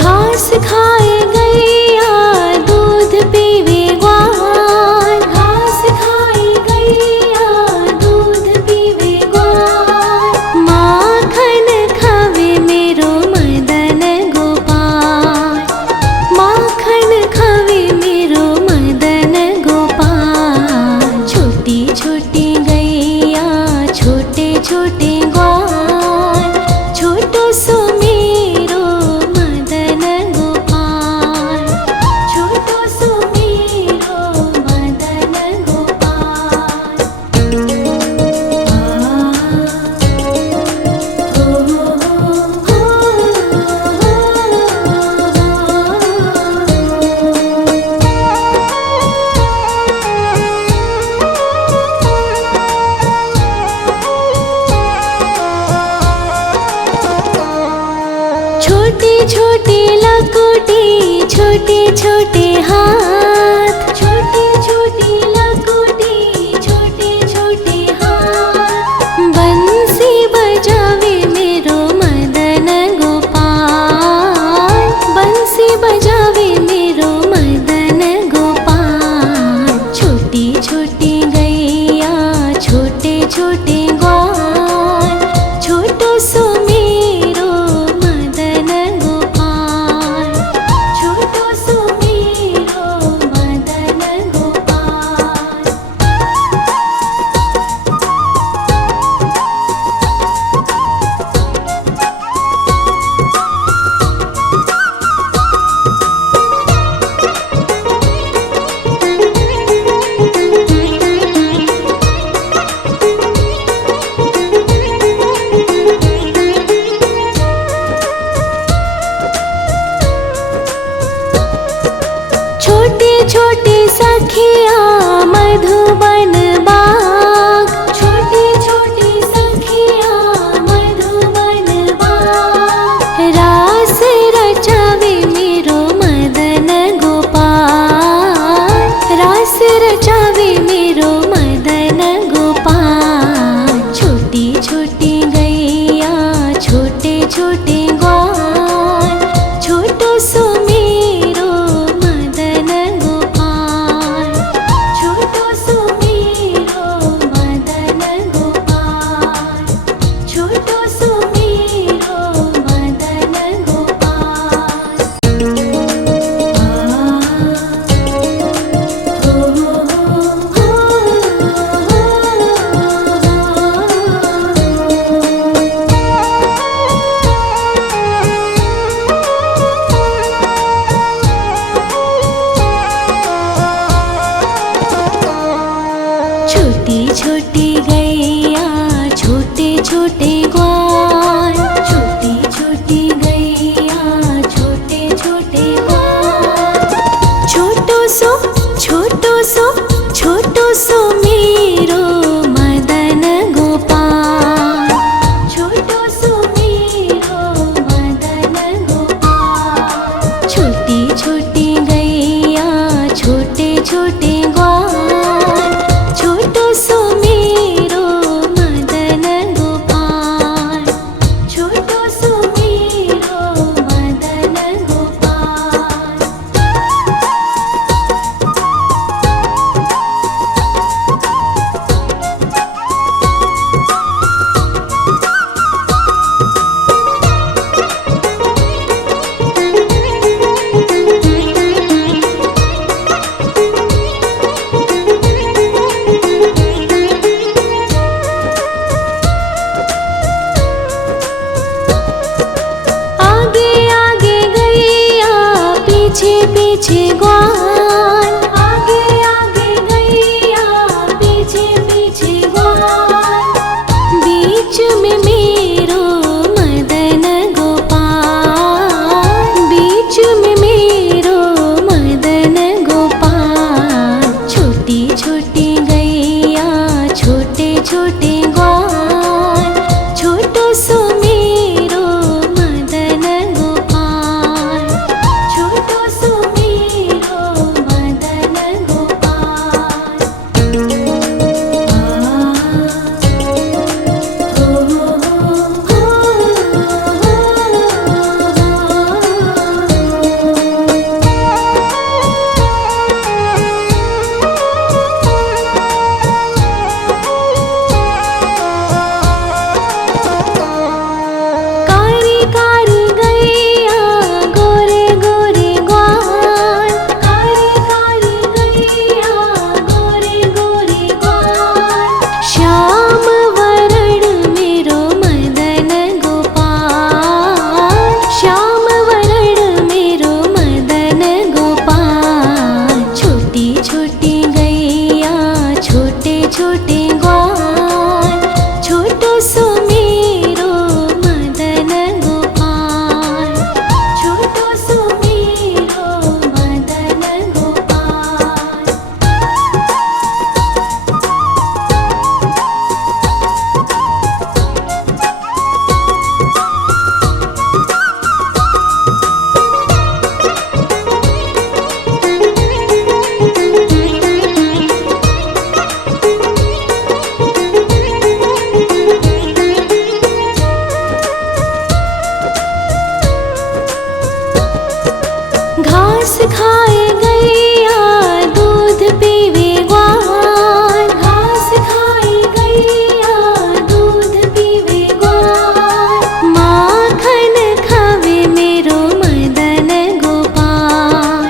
घास खाए गैया दूध पीवे ग्वाल, घास खाए गैया दूध पीवे ग्वाल। माखन खावे मेरो मदन गोपाल, माखन खावे मेरो मदन गोपाल। छोटी छोटी गैया छोटे छोटे ग्वाल, छोटो सो मेरो मदन गोपाल, छोटो सो मेरो मदन गोपाल। छोटी छोटी लकोटी छोटे छोटे हाथ, छोटी छोटी लकोटी छोटे छोटे हाथ। बंसी बजावे मेरो मदन गोपाल, बंसी बजावे मेरो मदन गोपाल। छोटी छोटी गैया छोटे छोटे ग्वाल, छोटो सो मेरो मदन गोपाल, छोटो सो मेरो मदन गोपाल। छोटे छोटे सखिया मधुबन बाग, छोटे छोटे सखिया मधुबन बाग। रास रचावे मेरो मदन गोपाल, रास रचावे मेरो मदन गोपाल। छोटी छोटी गैया छोटे छोटे ग्वाल, छोटो सो मेरो मदन गोपाल, छोटो सो मेरो मदन गोपाल, छोटो सो मेरो मदन गोपाल। छोटी छोटी गैया छोटे छोटे ग्वाल, छोटी छोटी गैया छोटे छोटे ग्वाल। छोटो सो छोटो सो छोटो सो मेरो मदन गोपाल, छोटो सो मेरो मदन गोपाल। छोटी छोटी गैया छोटे छोटे ग्वाल, छोटो सो मेरो मदन गोपाल, छोटो सो मेरो मदन गोपाल। आगे आगे गैया पीछे पीछे ग्वाल, आगे आगे गैया पीछे पीछे ग्वाल। बीच में मेरो मदन गोपाल, बीच में मेरो मदन गोपाल। छोटी छोटी गैया छोटे छोटे ग्वाल, छोटो सो मेरो मदन गोपाल, छोटो सो मेरो घास खाए गैया दूध पीवे ग्वाल, घास खाए गैया दूध पीवे ग्वाल, माखन खावे मेरो मदन गोपाल,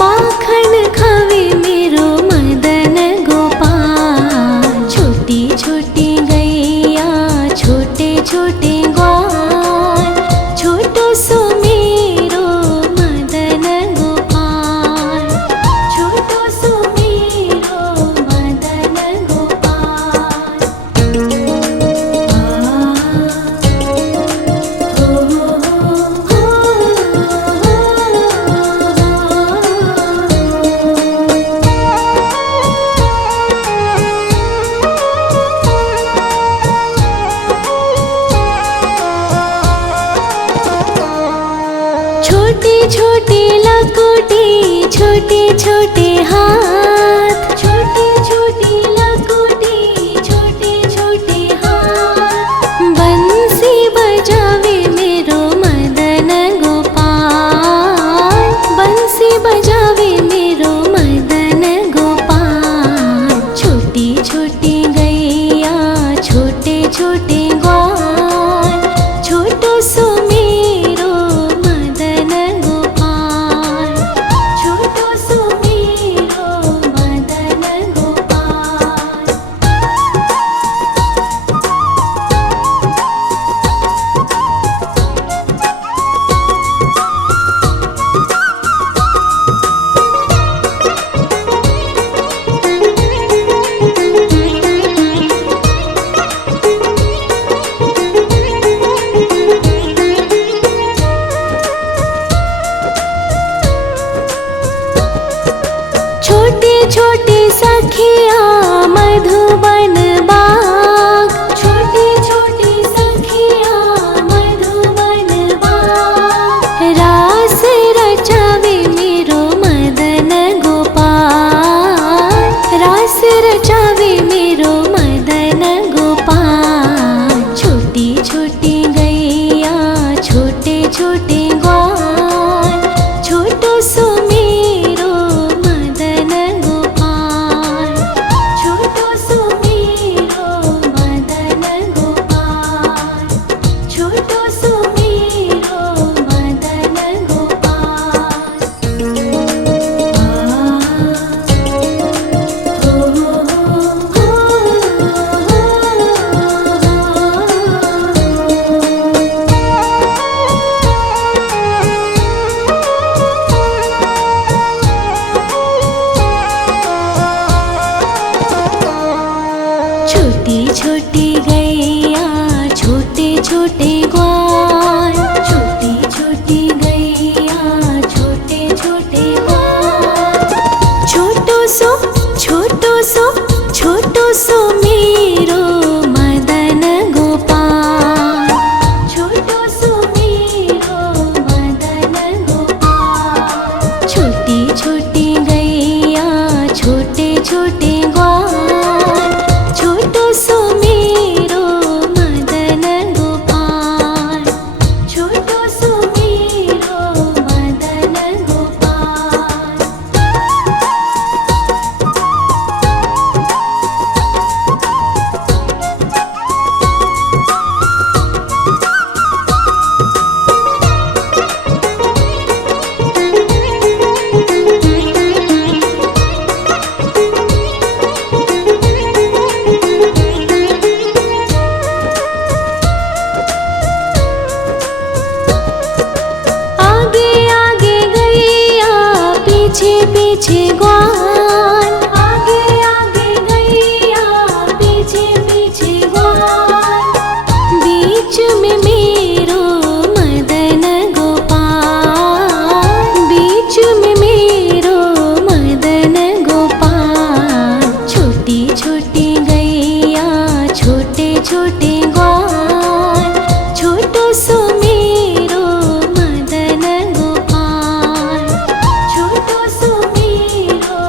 माखन खावे मेरो मदन गोपाल। छोटी छोटी गैया छोटे छोटे ग्वाल, छोटो सो मेरो मदन गोपाल, छोटो सो मेरो मदन गोपाल। छोटे छोटे लकोटी छोटे छोटे हाथ, छोटे छोटे लकोटी छोटे छोटे हाथ, बंसी बजावे मेरो मदन गोपाल, बंसी बजावे मेरो मदन गोपाल। छोटी छोटी गैया छोटे छोटे ग्वाल, छोटो सो मेरो मदन गोपाल, छोटो सो मेरो मदन गोपाल। छोटे छोटे सखिया मधुबन बाग, छोटे छोटे सखिया मधुबन बाग, रास रचावे मेरो मदन गोपाल, रास रचावे मेरो मदन गोपाल। छोटी छोटी गैया छोटे छोटे ग्वाल, छोटो सो मेरो मदन गोपाल, छोटो सो मेरो मदन गोपाल, छोटो सो मेरो मदन गोपाल। छोटी छोटी गैया छोटे छोटे ग्वाल, छोटी छोटी गैया छोटे छोटे ग्वाल, छोटो सो छोटो सो छोटो सो मेरो मदन गोपाल, छोटो सो मेरो मदन गोपाल। छोटी छोटी गैया छोटे छोटे ग्वाल, छोटो सो मेरो मदन गोपाल, छोटो सो मेरो मदन गोपाल। आगे आगे गैया पीछे पीछे ग्वाल, आगे आगे गैया पीछे पीछे ग्वाल, बीच में मेरो मदन गोपाल, बीच में मेरो मदन गोपाल। छोटी छोटी गैया छोटे छोटे ग्वाल, छोटो सो मेरो मदन गोपाल, छोटो सो मेरो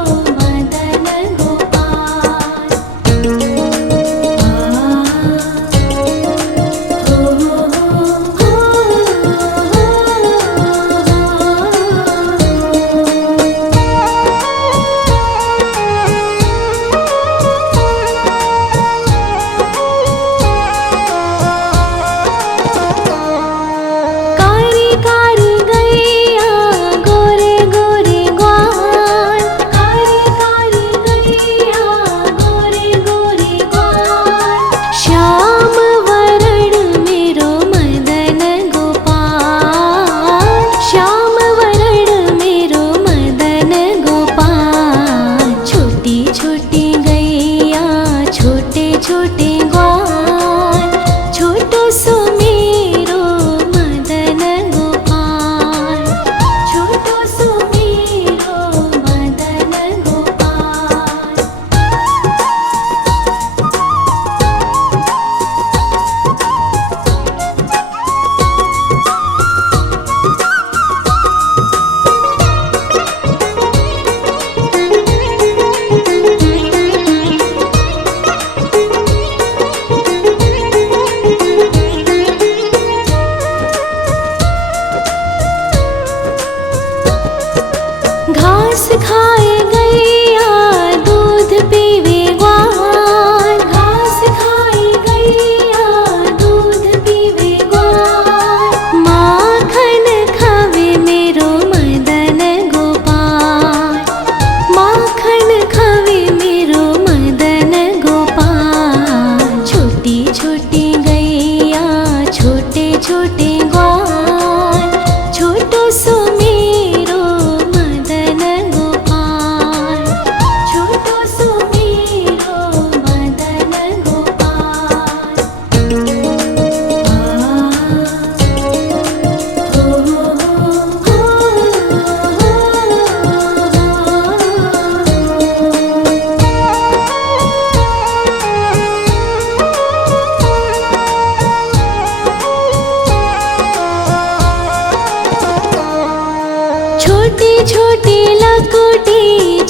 छोटे छोटे लकोटे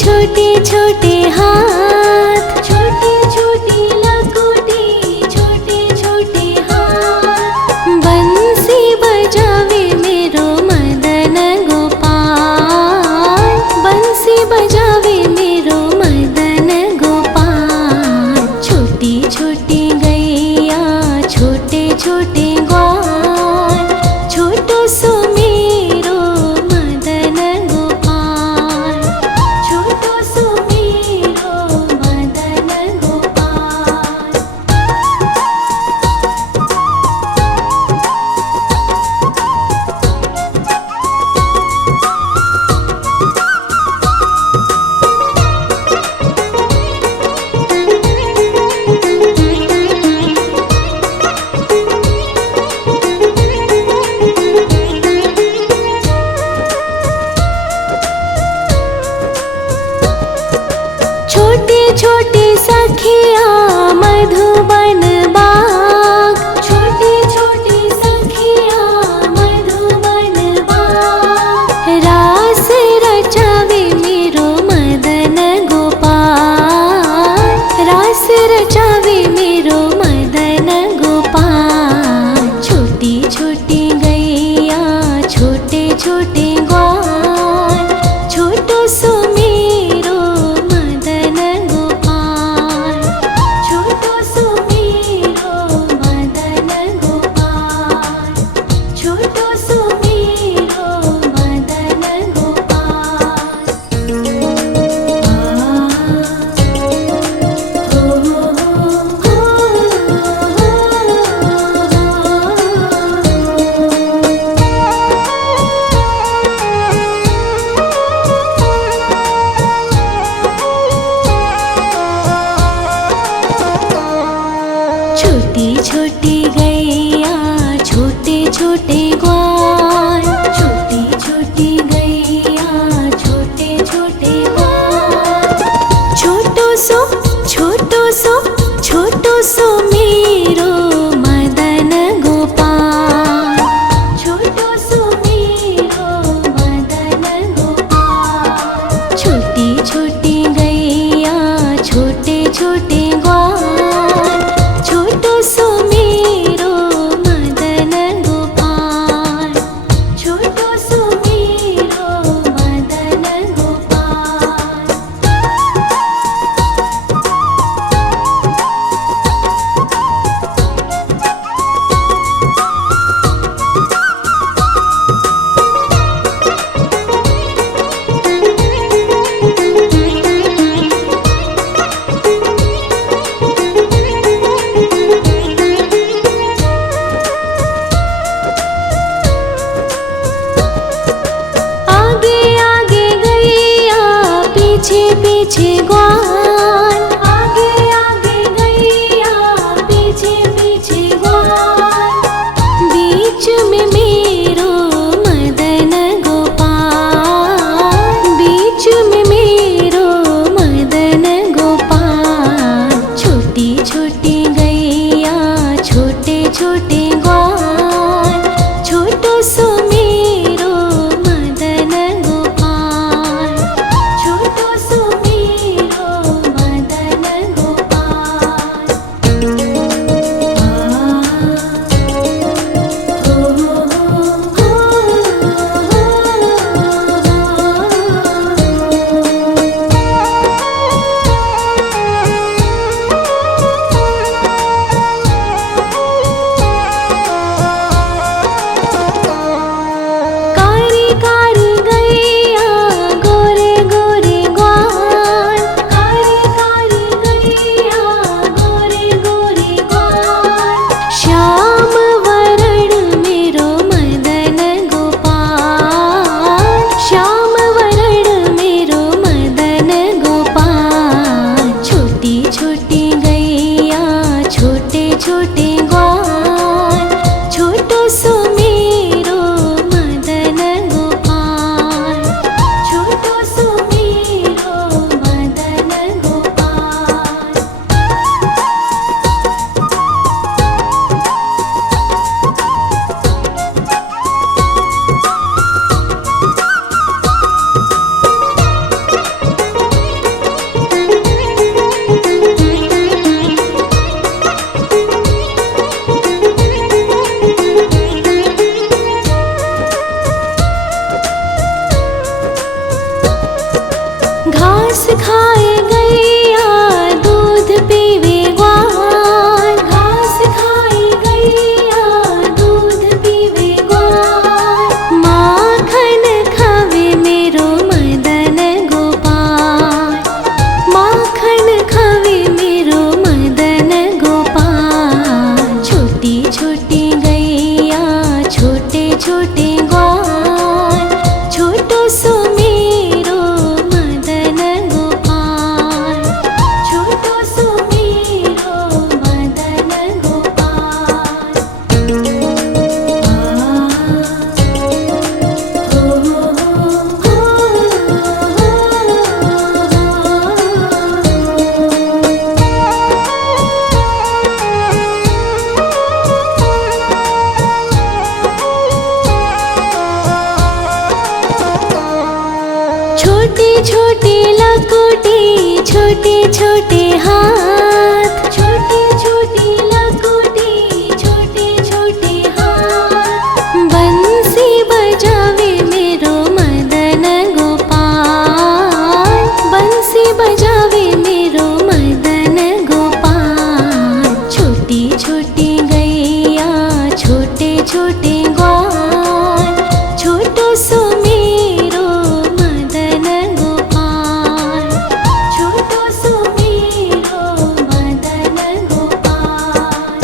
छोटे छोटे हाथ, छोटे छोटे लकोटे छोटे छोटे हाथ। बंसी बजावे मेरो मदन गोपाल, बंसी बजावे मेरो मदन गोपाल। छोटी छोटी गैया छोटे छोटे ग्वाल, छोटो सो मेरो मदन गोपाल, छोटो सो मेरो मदन गोपाल। छोटे छोटे सखिया मधुबन बाग, छोटे छोटे सखिया मधुबन बाग। रास रचावे मेरो मदन गोपाल, रास रचावे मेरो मदन गोपाल। छोटी छोटी गैया छोटे छोटे ग्वाल, छोटो सो मेरो मदन गोपाल, छोटो सो मेरो मदन गोपाल, छोटो सो मेरो मदन गोपाल। छोटी छोटी गैया छोटे छोटे ग्वाल, छोटी छोटी गैया छोटे छोटे ग्वाल। छोटो सो छोटो सो छोटो सो मेरो मदन गोपाल, छोटो सो मेरो मदन गोपाल। छोटी छोटी गैया छोटे छोटे ग्वाल, छोटो सो मेरो मदन गोपाल, छोटो सो मेरो मदन गोपाल। आगे आगे गैया पीछे पीछे ग्वाल, आगे आगे गैया पीछे पीछे ग्वाल। बीच में मेरो मदन गोपाल, बीच में मेरो मदन गोपाल। छोटी छोटी गैया छोटे छोटे ग्वाल, छोटो सो मेरो मदन गोपाल, छोटो सो मेरो छोटी लकुटी छोटे छोटे हाथ, छोटी छोटी लकुटी छोटे छोटे हाथ। बंसी बजावे मेरो मदन गोपाल, बंसी बजावे मेरो मदन गोपाल। छोटी छोटी गैया छोटे छोटे ग्वाल, छोटो सो मेरो मदन गोपाल, छोटो सो मेरो मदन गोपाल।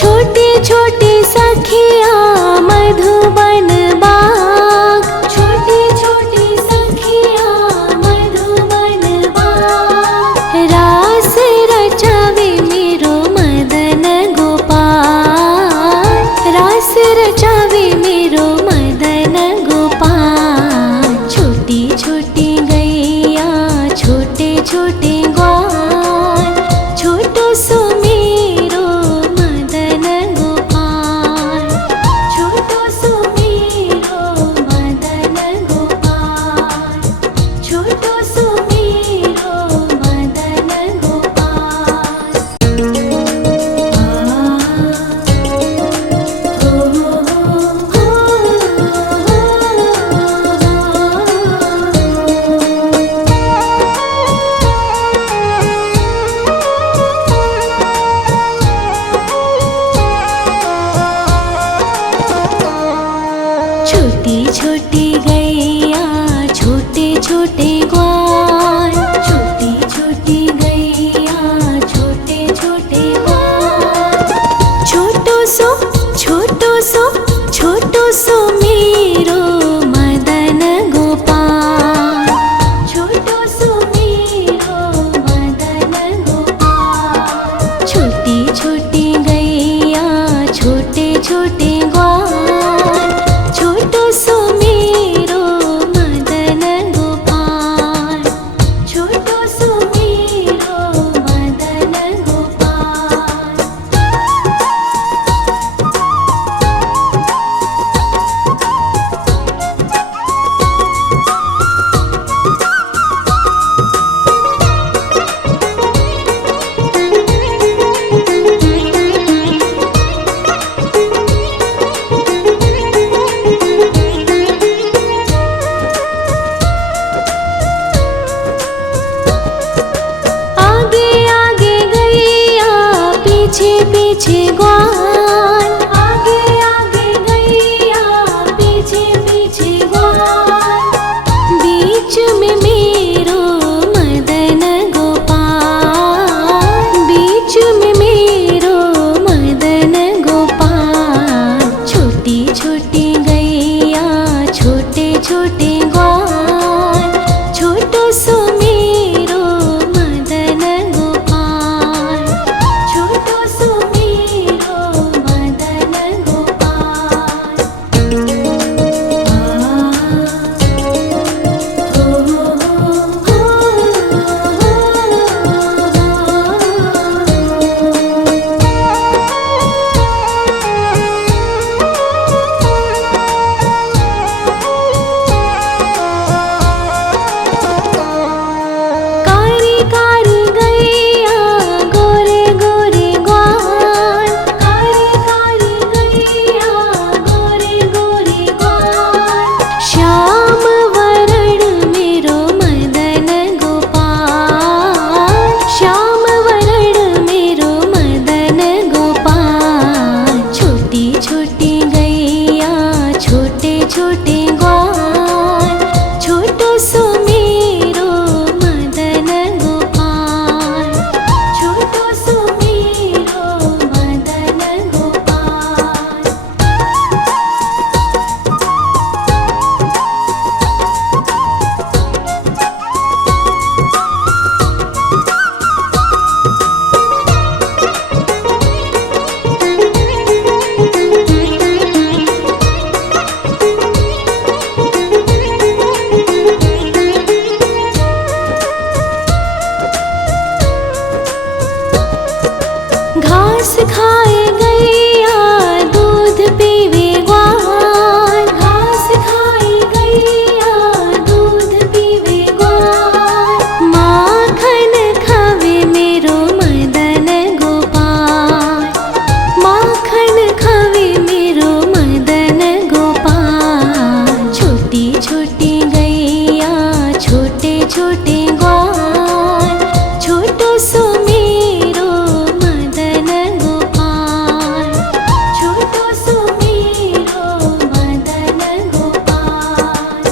छोटी छोटी सखिया मधुबन बाग, छोटी छोटी सखिया मधुबन बाग। रास रचावे मेरो मदन गोपाल, रास रचावे मेरो मदन गोपाल। छोटी छोटी गैया छोटे छोटे ग्वाल, छोटो सो मेरो मदन गोपाल, छोटो सो मेरो मदन गोपाल, छोटो सो मेरो मदन गोपाल। छोटी छोटी गैया छोटे छोटे ग्वाल, छोटी छोटी गैया छोटे छोटे ग्वाल। छोटो सो छोटो सो छोटो सो मेरो मदन गोपाल, छोटो सो मेरो मदन गोपाल। छोटी छोटी गैया छोटे छोटे ग्वाल, छोटो सो मेरो मदन गोपाल, छोटो सो मेरो मदन गोपाल। आगे आगे गैया पीछे पीछे ग्वाल, आगे आगे गैया पीछे पीछे ग्वाल। बीच में मेरो मदन गोपाल, बीच में मेरो मदन गोपाल। छोटी छोटी गैया छोटे छोटे ग्वाल, छोटो सो मेरो मदन गोपाल, छोटो सो मेरो खाए गैया दूध पीवे ग्वाल, घास खाए गैया दूध पीवे ग्वाल, माखन खावे मेरो मदन गोपाल, माखन खावे मेरो मदन गोपाल। छोटी छोटी गैया छोटे छोटे ग्वाल, छोटो सो मेरो मदन गोपाल, छोटो सो मेरो मदन गोपाल।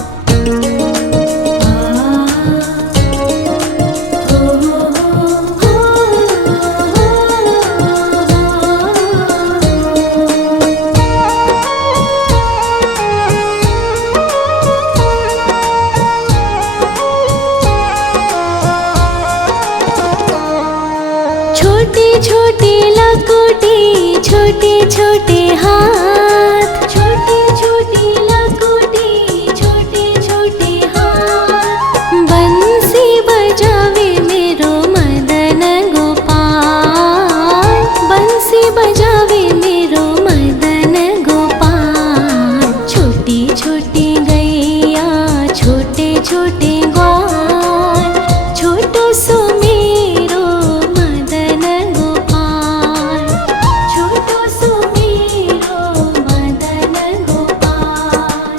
छोटी छोटी लकुटी छोटे छोटे हाथ, छोटी छोटी लकुटी छोटे छोटे हाथ, बंसी बजावे मेरो मदन गोपाल, बंसी बजावे मेरो मदन गोपाल। छोटी छोटी गैया छोटे छोटे ग्वाल, छोटो सो मेरो मदन गोपाल, छोटो सो मेरो मदन गोपाल।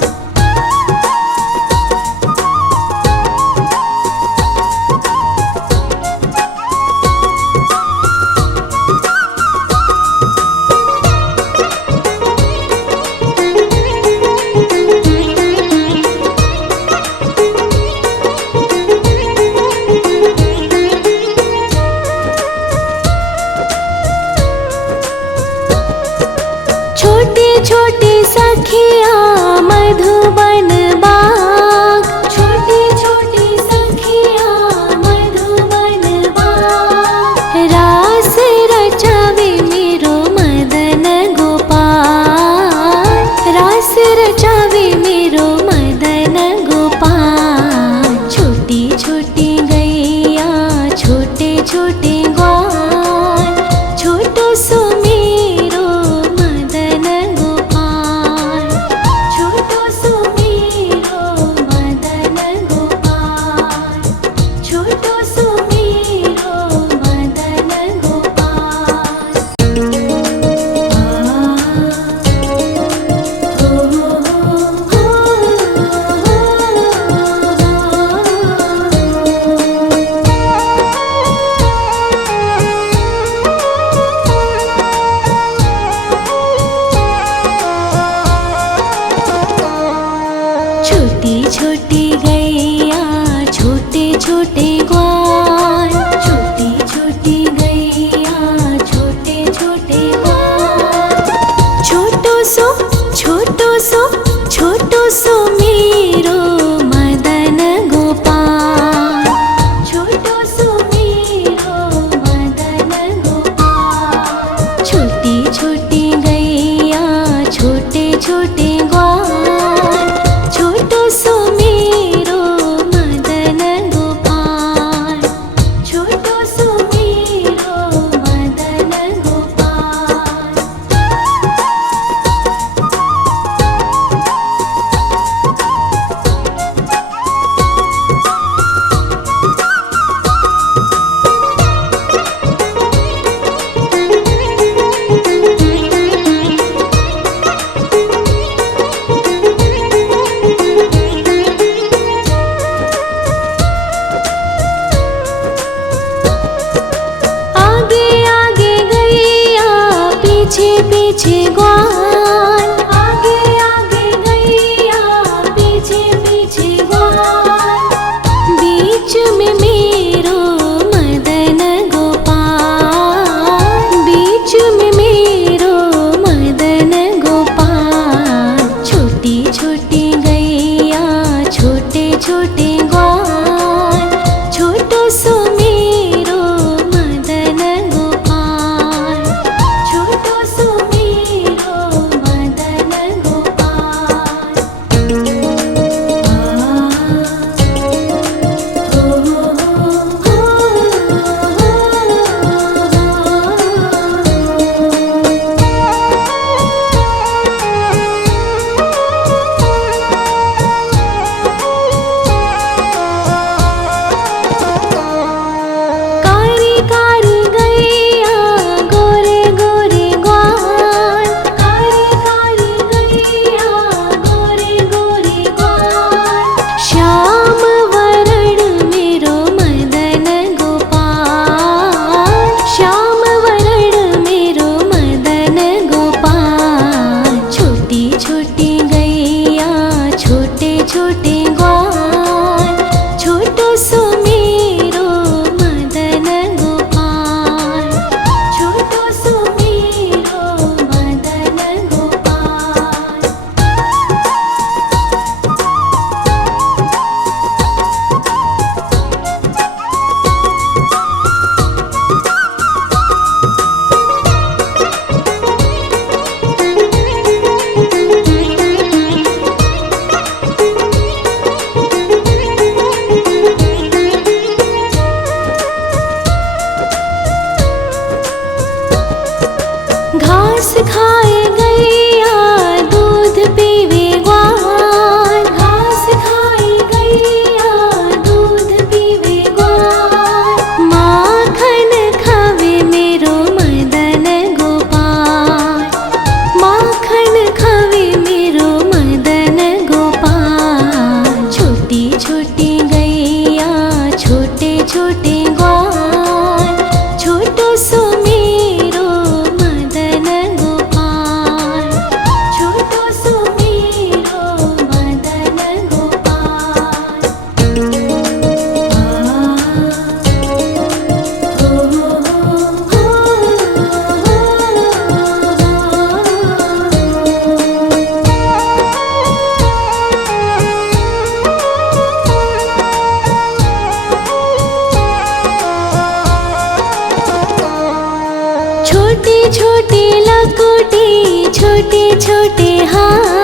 छोटे छोटे सखिया मधुबन बाग, छोटे छोटे सखिया मधुबन बाग, रास रचावे मेरो मदन गोपाल, रास रचावे मेरो मदन गोपाल। छोटी छोटी गैया छोटे छोटे ग्वाल, छोटो सो मेरो मदन गोपाल, छोटो सो मेरो मदन गोपाल, छोटो सो मेरो मदन गोपाल। छोटी छोटी गैया छोटे छोटे ग्वाल, छोटी छोटी गैया छोटे छोटे ग्वाल, छोटो सो छोटो सो मेरो मदन गोपाल, छोटो सो मेरो मदन गोपाल। छोटी छोटी गैया छोटे छोटे ग्वाल, छोटो सो मेरो मदन गोपाल, छोटो सो मेरो मदन गोपाल। आगे आगे गैया पीछे पीछे ग्वाल, आगे आगे गैया पीछे पीछे ग्वाल, बीच में मेरो मदन गोपाल, बीच में मेरो मदन गोपाल। छोटी छोटी गैया छोटे छोटे ग्वाल, छोटो सो मेरो मदन गोपाल, छोटो सो मेरो छोटे लकोटे छोटे छोटे हाथ।